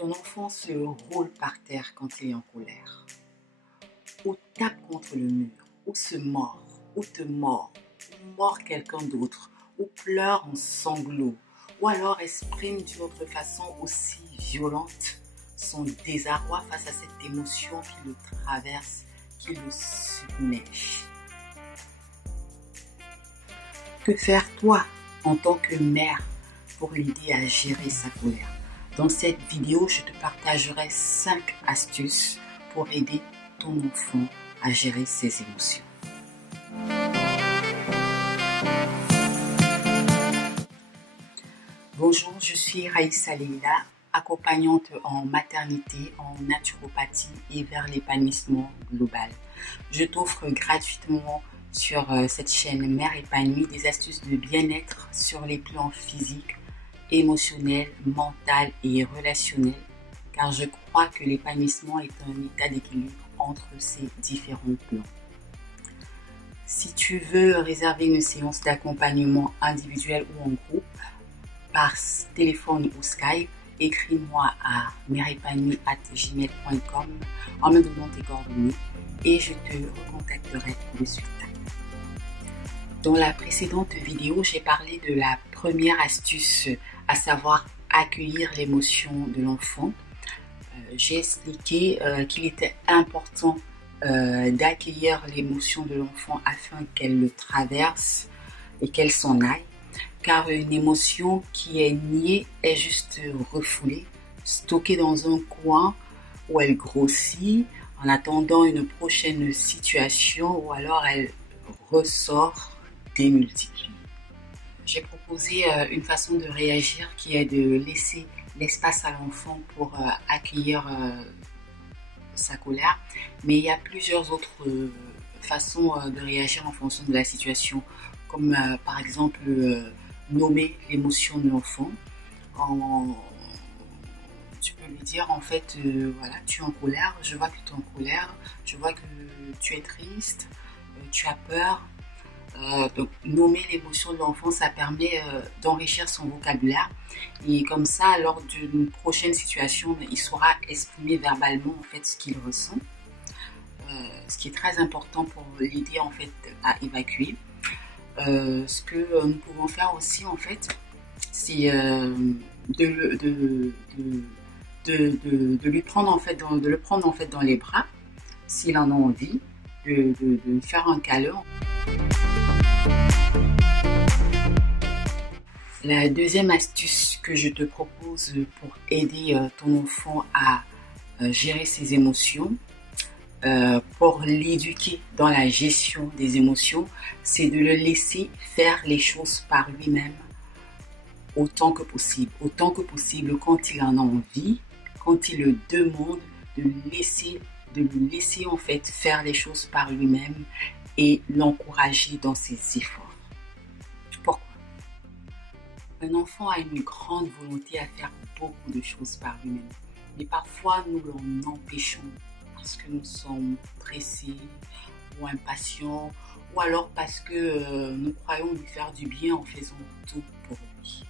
Ton enfant se roule par terre quand il est en colère, ou tape contre le mur, ou se mord, ou te mord, ou mord quelqu'un d'autre, ou pleure en sanglots, ou alors exprime d'une autre façon aussi violente son désarroi face à cette émotion qui le traverse, qui le submerge. Que faire toi en tant que mère pour l'aider à gérer sa colère? Dans cette vidéo, je te partagerai 5 astuces pour aider ton enfant à gérer ses émotions. Bonjour, je suis Raïssa Leila, accompagnante en maternité, en naturopathie et vers l'épanouissement global. Je t'offre gratuitement sur cette chaîne Mère épanouie des astuces de bien-être sur les plans physiques, émotionnel, mental et relationnel, car je crois que l'épanouissement est un état d'équilibre entre ces différents plans. Si tu veux réserver une séance d'accompagnement individuel ou en groupe, par téléphone ou Skype, écris-moi à mereépanouie@gmail.com en me donnant tes coordonnées et je te recontacterai de suite. Dans la précédente vidéo, j'ai parlé de la première astuce, à savoir accueillir l'émotion de l'enfant. J'ai expliqué qu'il était important d'accueillir l'émotion de l'enfant afin qu'elle le traverse et qu'elle s'en aille. Car une émotion qui est niée est juste refoulée, stockée dans un coin où elle grossit en attendant une prochaine situation ou alors elle ressort démultipliée. J'ai proposé une façon de réagir qui est de laisser l'espace à l'enfant pour accueillir sa colère, mais il y a plusieurs autres façons de réagir en fonction de la situation, comme par exemple nommer l'émotion de l'enfant. Tu peux lui dire en fait, voilà, tu es en colère, je vois que tu es en colère, je vois que tu es triste, tu as peur. Donc nommer l'émotion de l'enfant, ça permet d'enrichir son vocabulaire et comme ça, lors d'une prochaine situation, il saura exprimer verbalement en fait ce qu'il ressent, ce qui est très important pour l'aider en fait à évacuer. Ce que nous pouvons faire aussi en fait, c'est de lui prendre en fait de le prendre en fait dans les bras s'il en a envie, de faire un câlin. La deuxième astuce que je te propose pour aider ton enfant à gérer ses émotions, pour l'éduquer dans la gestion des émotions, c'est de le laisser faire les choses par lui-même autant que possible. Autant que possible quand il en a envie, quand il le demande, de lui laisser en fait faire les choses par lui-même et l'encourager dans ses efforts. Pourquoi? Un enfant a une grande volonté à faire beaucoup de choses par lui-même, mais parfois nous l'en empêchons parce que nous sommes pressés ou impatients, ou alors parce que nous croyons lui faire du bien en faisant tout pour lui.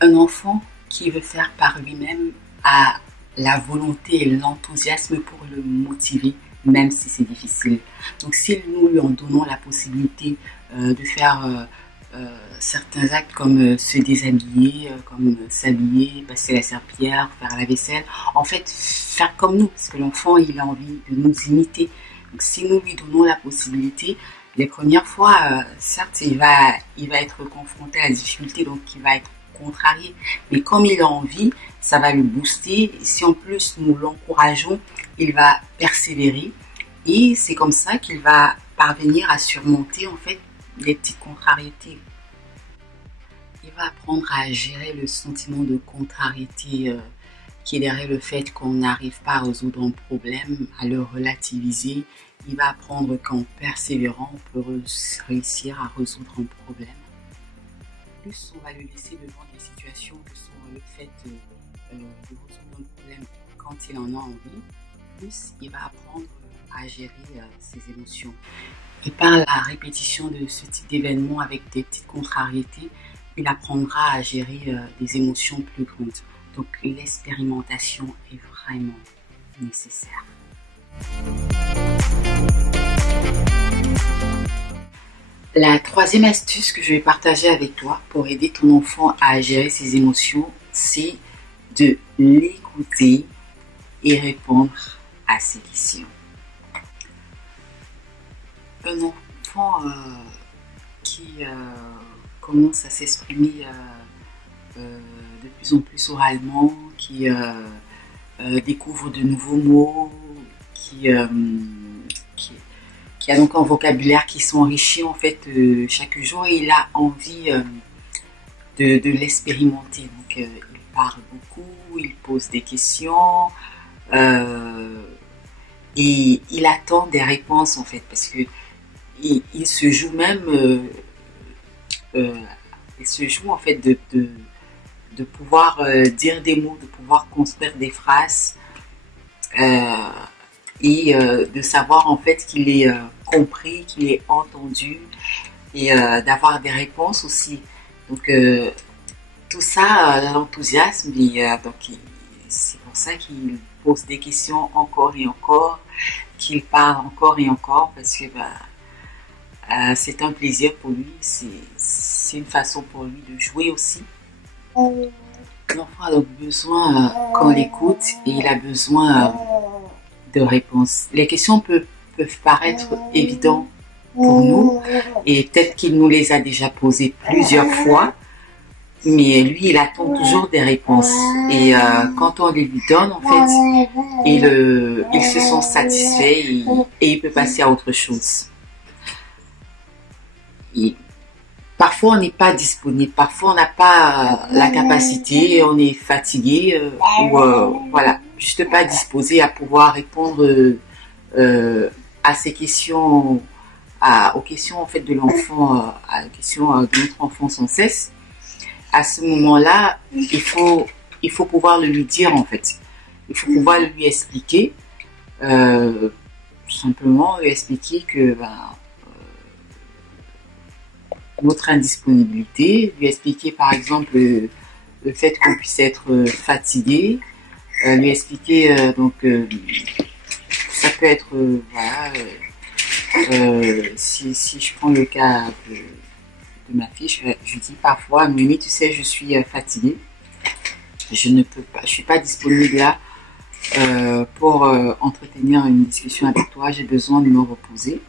Un enfant qui veut faire par lui-même a la volonté et l'enthousiasme pour le motiver, même si c'est difficile. Donc si nous lui en donnons la possibilité de faire certains actes comme se déshabiller, comme s'habiller, passer la serpillière, faire la vaisselle, en fait faire comme nous, parce que l'enfant il a envie de nous imiter. Donc si nous lui donnons la possibilité, les premières fois, certes il va être confronté à la difficulté, donc il va être contrarié, mais comme il a envie, ça va le booster. Et si en plus nous l'encourageons, il va persévérer et c'est comme ça qu'il va parvenir à surmonter en fait les petites contrariétés. Il va apprendre à gérer le sentiment de contrariété qui est derrière le fait qu'on n'arrive pas à résoudre un problème, à le relativiser. Il va apprendre qu'en persévérant, on peut réussir à résoudre un problème. Plus on va le laisser devant des situations que sont le fait de résoudre un problème quand il en a envie, plus il va apprendre à gérer ses émotions. Et par la répétition de ce type d'événements avec des petites contrariétés, il apprendra à gérer des émotions plus grandes. Donc l'expérimentation est vraiment nécessaire. La troisième astuce que je vais partager avec toi pour aider ton enfant à gérer ses émotions, c'est de l'écouter et répondre à ses questions. Un enfant qui commence à s'exprimer de plus en plus oralement, qui découvre de nouveaux mots, qui a donc un vocabulaire qui s'enrichit en fait chaque jour, et il a envie de l'expérimenter. Donc il parle beaucoup, il pose des questions et il attend des réponses en fait, parce que il se joue même il se joue en fait de pouvoir dire des mots, de pouvoir construire des phrases et de savoir en fait qu'il est compris, qu'il est entendu, et d'avoir des réponses aussi. Donc tout ça, l'enthousiasme, donc c'est pour ça qu'il pose des questions encore et encore, qu'il parle encore et encore, parce que c'est un plaisir pour lui, c'est une façon pour lui de jouer aussi. L'enfant a donc besoin qu'on l'écoute, et il a besoin de réponses. Les questions peuvent paraître évidentes pour nous, et peut-être qu'il nous les a déjà posées plusieurs fois, mais lui, il attend toujours des réponses. Et quand on les lui donne, en fait, il se sent satisfait, et il peut passer à autre chose. Parfois, on n'est pas disponible, parfois, on n'a pas la capacité, on est fatigué, ou voilà, juste pas disposé à pouvoir répondre à ces questions, aux questions en fait de l'enfant, aux questions de notre enfant sans cesse. À ce moment-là, il faut pouvoir le lui dire en fait. Il faut pouvoir le lui expliquer, tout simplement lui expliquer que notre indisponibilité, lui expliquer par exemple le fait qu'on puisse être fatigué, lui expliquer donc ça peut être voilà, si je prends le cas de ma fille, je dis parfois, Mimi, tu sais, je suis fatiguée, je ne peux pas, je suis pas disponible là pour entretenir une discussion avec toi, j'ai besoin de me reposer.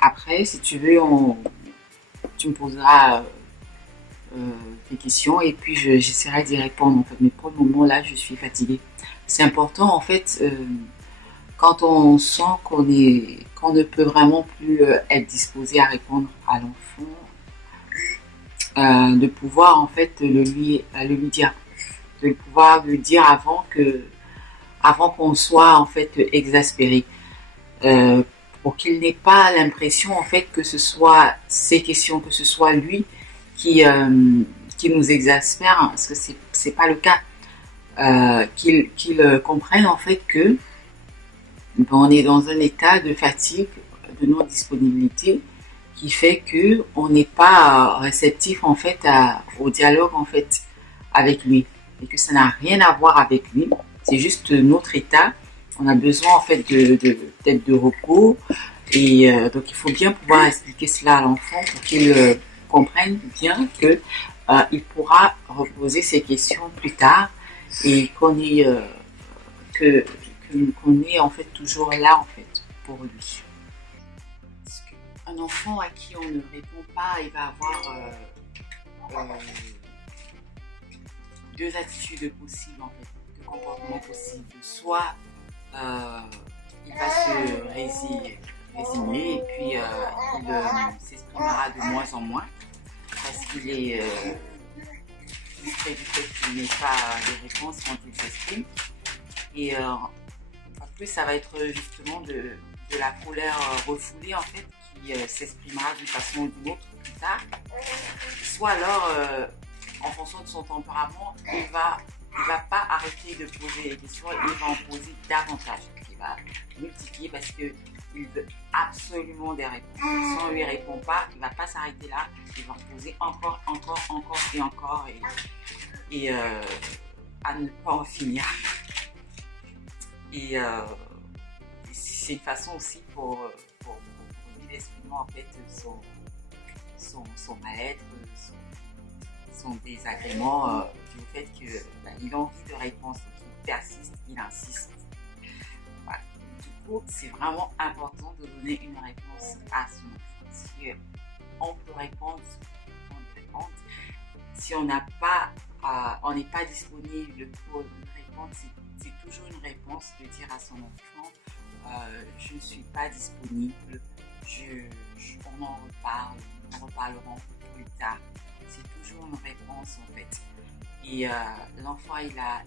Après, si tu veux, tu me poseras tes questions, et puis j'essaierai d'y répondre en fait. Mais pour le moment là, je suis fatiguée. C'est important en fait, quand on sent qu'on ne peut vraiment plus être disposé à répondre à l'enfant, de pouvoir en fait le lui dire, de pouvoir le dire avant qu'on soit en fait exaspéré, pour qu'il n'ait pas l'impression en fait que ce soit ces questions, que ce soit lui qui nous exaspère, hein, parce que c'est pas le cas. Qu'il comprenne en fait que on est dans un état de fatigue, de non-disponibilité, qui fait que on n'est pas réceptif en fait au dialogue en fait avec lui, et que ça n'a rien à voir avec lui, c'est juste notre état. On a besoin en fait peut-être de repos, et donc il faut bien pouvoir expliquer cela à l'enfant pour qu'il comprenne bien que il pourra reposer ses questions plus tard, et qu'on est qu'on est en fait toujours là en fait pour lui. Parce qu'un enfant à qui on ne répond pas, il va avoir deux attitudes possibles en fait, deux comportements possibles. Soit il va se résigner, et puis il s'exprimera de moins en moins, parce qu'il est frustré du fait qu'il n'ait pas les réponses quand il s'exprime. Et en plus, ça va être justement de la colère refoulée en fait, qui s'exprimera d'une façon ou d'une autre plus tard. Soit alors, en fonction de son tempérament, il va pas arrêter de poser les questions, et il va en poser davantage. Il va multiplier parce qu'il veut absolument des réponses. Si on ne lui répond pas, il ne va pas s'arrêter là, il va en poser encore et encore. Et à ne pas en finir. Et c'est une façon aussi pour lui d'exprimer en fait son mal-être, son désagrément du fait qu'il a envie de réponse, donc il persiste, il insiste. Voilà. Du coup, c'est vraiment important de donner une réponse à son enfant. Si on peut répondre, on peut répondre. Si on n'a pas, on n'est pas disponible pour répondre, c'est toujours une réponse de dire à son enfant je ne suis pas disponible, on en reparle, nous en reparlerons plus tard. C'est toujours une réponse en fait. Et l'enfant il a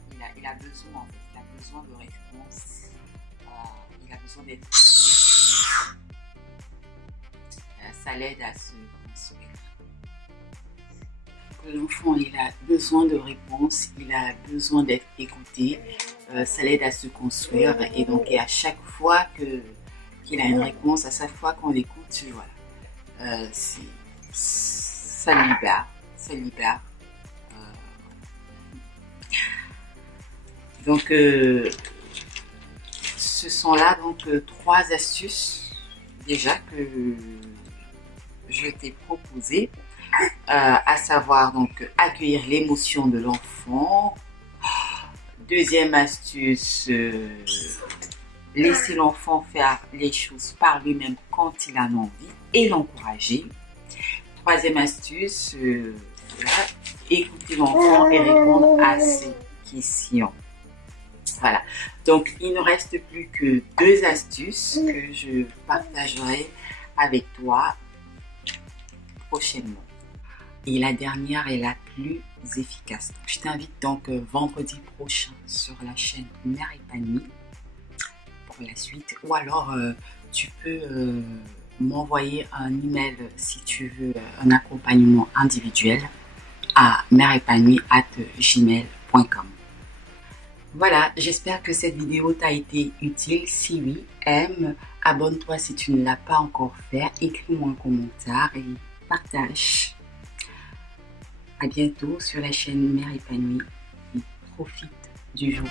besoin en fait, il a besoin de réponse, il a besoin d'être. Ça l'aide à se construire. L'enfant il a besoin de réponse, il a besoin d'être écouté, ça l'aide à se construire et donc et à chaque fois qu'il a une réponse, à chaque fois qu'on l'écoute, voilà, ça libère. Donc ce sont là donc 3 astuces déjà que je t'ai proposées. À savoir donc accueillir l'émotion de l'enfant. Deuxième astuce, laisser l'enfant faire les choses par lui-même quand il en a envie et l'encourager. Troisième astuce, écouter l'enfant et répondre à ses questions. Voilà, donc il ne reste plus que 2 astuces que je partagerai avec toi prochainement. Et la dernière est la plus efficace. Je t'invite donc vendredi prochain sur la chaîne Mère Épanouie pour la suite. Ou alors tu peux m'envoyer un email si tu veux un accompagnement individuel à mèreépanouie@gmail.com. Voilà, j'espère que cette vidéo t'a été utile. Si oui, aime, abonne-toi si tu ne l'as pas encore fait, écris-moi un commentaire et partage. À bientôt sur la chaîne Mère Épanouie et profite du jour.